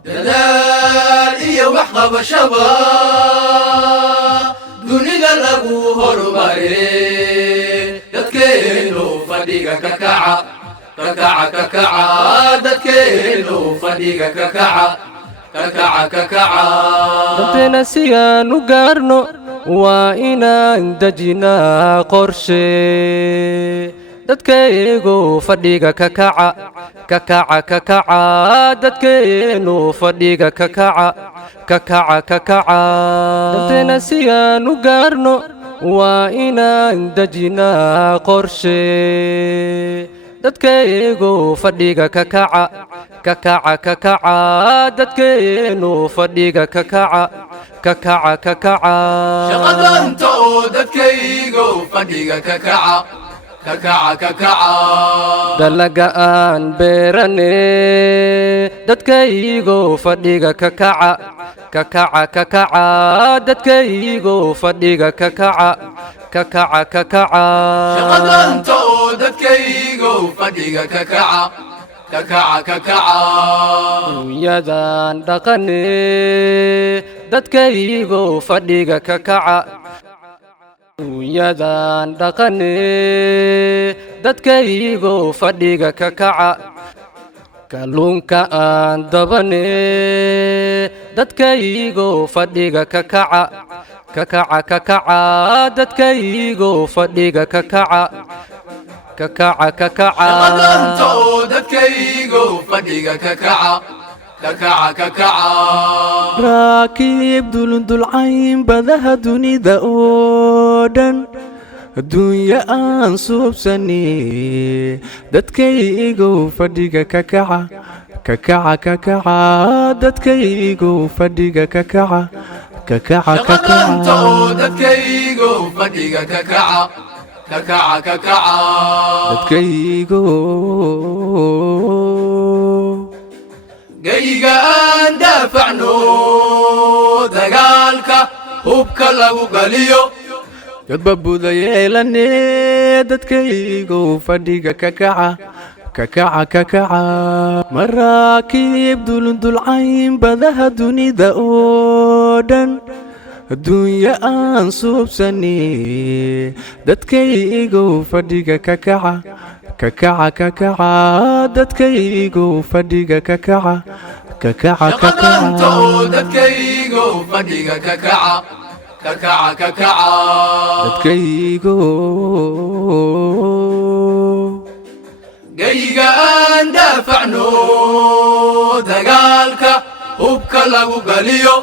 dadaal iyo wax qabashaba dunida lagu horumariyo dadkeenu fadhiga ka kaca dadkeenu fadhiga ka kaca dadena si aan u gaarno waa inaan dejinaa qorshe dadkaygu fadhiga ka kaca dadkeenu fadhiga ka kaca dadena si aan u gaarno waa inaan dejinaa qorshe dadkaygu fadhiga ka kaca dadkeenu fadhiga ka kaca shaqadanta oo dadkaygu fadhiga ka kaca dalaga aan beerane dadkaygu fadhiga ka kaca dadkaygu fadhiga ka kaca shaqadanta oo dadkaygu fadhiga ka kaca dunyadan dhaqane dadkaygu fadhiga ka kaca dunyadan dhaqane dadkaygu fadhiga ka kaca kalluunka aan dabane dadkaygu fadhiga ka kaca dadkaygu fadhiga ka kaca shaqadanta oo dadkaygu fadhiga ka kaca raakib dulcayn badaha dunida oo dhan adduunya aan suubsani dadkaygu fadhiga ka kaca dadkaygu fadhiga ka kaca shaqadanta oo dadkaygu fadhiga ka kaca dadkaygu gayga aan daafacno dagaalka hubka lagu galiyo dadba buda yeelane dadkaygu fadhiga ka kaca maraakiib dulcayn badaha dunida oo dhan adduunya aan suubsani dadkaygu fadhiga ka kaca dadkaygu fadhiga ka kaca shaqadanta oo dadkaygu fadhiga ka kaca dadkaygu gayga aan daafacno dagaalka hubka lagu galiyo